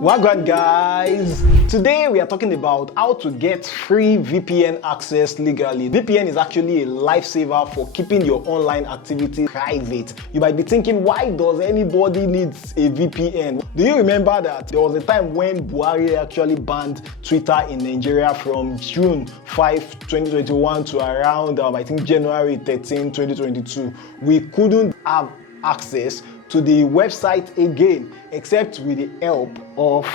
Wagwan guys! Today we are talking about how to get free VPN access legally. VPN is actually a lifesaver for keeping your online activity private. You might be thinking, why does anybody need a VPN? Do you remember that there was a time when Buhari actually banned Twitter in Nigeria from June 5, 2021 to around I think January 13, 2022. We couldn't have access to the website again except with the help of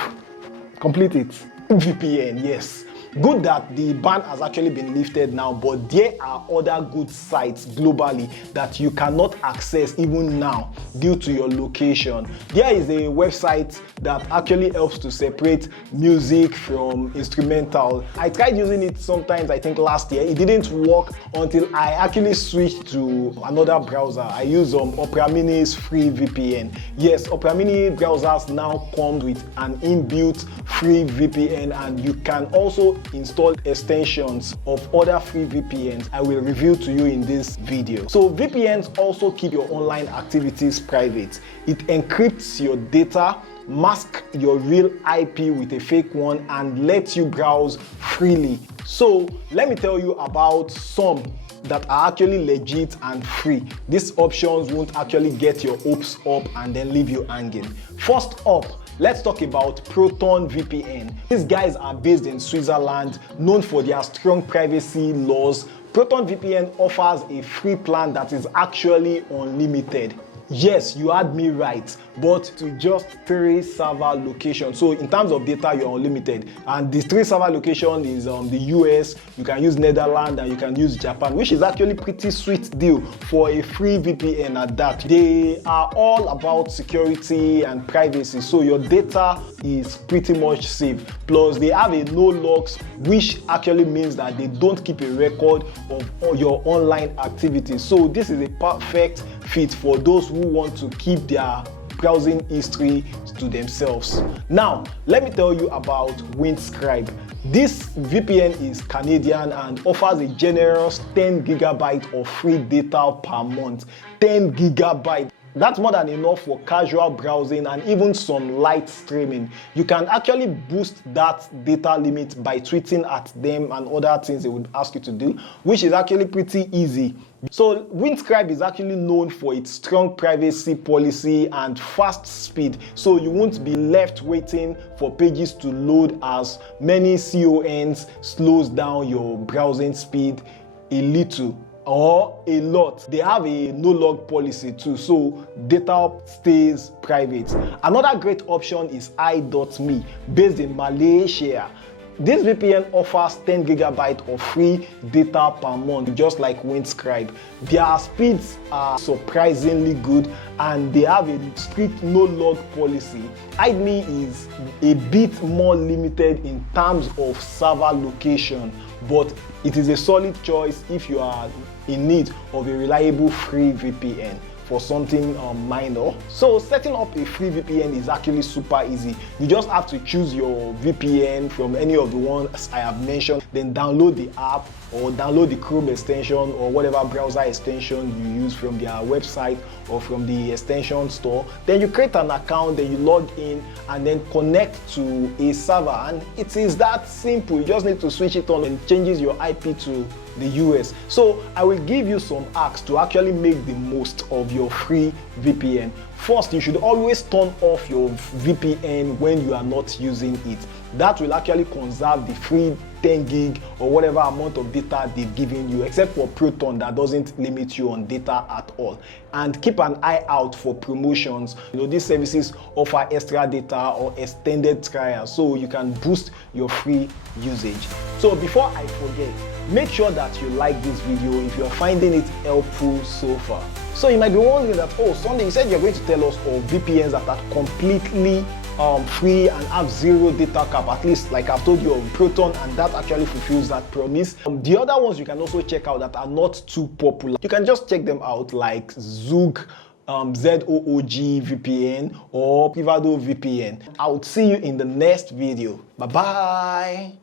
VPN. Yes, good that the ban has actually been lifted now, but there are other good sites globally that you cannot access even now due to your location. There is a website that actually helps to separate music from instrumental. I tried using it sometimes, I think last year. It didn't work until I actually switched to another browser. I use Opera Mini's free VPN. Yes, Opera Mini browsers now come with an inbuilt free VPN, and you can also install extensions of other free VPNs I will reveal to you in this video. So VPNs also keep your online activities private. It encrypts your data, masks your real IP with a fake one, and lets you browse freely. So let me tell you about some that are actually legit and free. These options won't actually get your hopes up and then leave you hanging. First up, let's talk about Proton VPN. These guys are based in Switzerland, known for their strong privacy laws. Proton VPN offers a free plan that is actually unlimited. Yes, you had me right, but to just 3 server locations. So in terms of data, you're unlimited. And this 3 server location is the US, you can use Netherlands, and you can use Japan, which is actually pretty sweet deal for a free VPN at that. They are all about security and privacy, so your data is pretty much safe. Plus, they have a no logs, which actually means that they don't keep a record of all your online activities. So this is a perfect fit for those who want to keep their browsing history to themselves. Now, let me tell you about Windscribe. This VPN is Canadian and offers a generous 10 GB of free data per month. 10 GB. That's more than enough for casual browsing and even some light streaming. You can actually boost that data limit by tweeting at them and other things they would ask you to do, which is actually pretty easy. So Windscribe is actually known for its strong privacy policy and fast speed, so you won't be left waiting for pages to load, as many CONs slows down your browsing speed a little or a lot. They have a no log policy too, so data stays private. Another great option is i.me, based in Malaysia. This VPN offers 10 GB of free data per month, just like Windscribe. Their speeds are surprisingly good and they have a strict no log policy. i.me is a bit more limited in terms of server location, but it is a solid choice if you are in need of a reliable free VPN for something minor. So setting up a free VPN is actually super easy. You just have to choose your VPN from any of the ones I have mentioned, then download the app or download the Chrome extension or whatever browser extension you use from their website or from the extension store. Then you create an account, then you log in and then connect to a server, and it is that simple. You just need to switch it on and it changes your IP to the US. So I will give you some hacks to actually make the most of your free VPN. First, you should always turn off your VPN when you are not using it. That will actually conserve the free 10 gig or whatever amount of data they've given you, except for Proton that doesn't limit you on data at all. And keep an eye out for promotions. You know, these services offer extra data or extended trials, so you can boost your free usage. So before I forget, make sure that you like this video if you're finding it helpful so far. So you might be wondering that, oh Sunday, you said you're going to tell us of VPNs that are completely free and have 0 data cap, at least like I've told you of Proton, and that actually fulfills that promise. The other ones you can also check out that are not too popular, you can just check them out, like Zoog, ZOOG VPN or Privado VPN. I'll see you in the next video. Bye bye.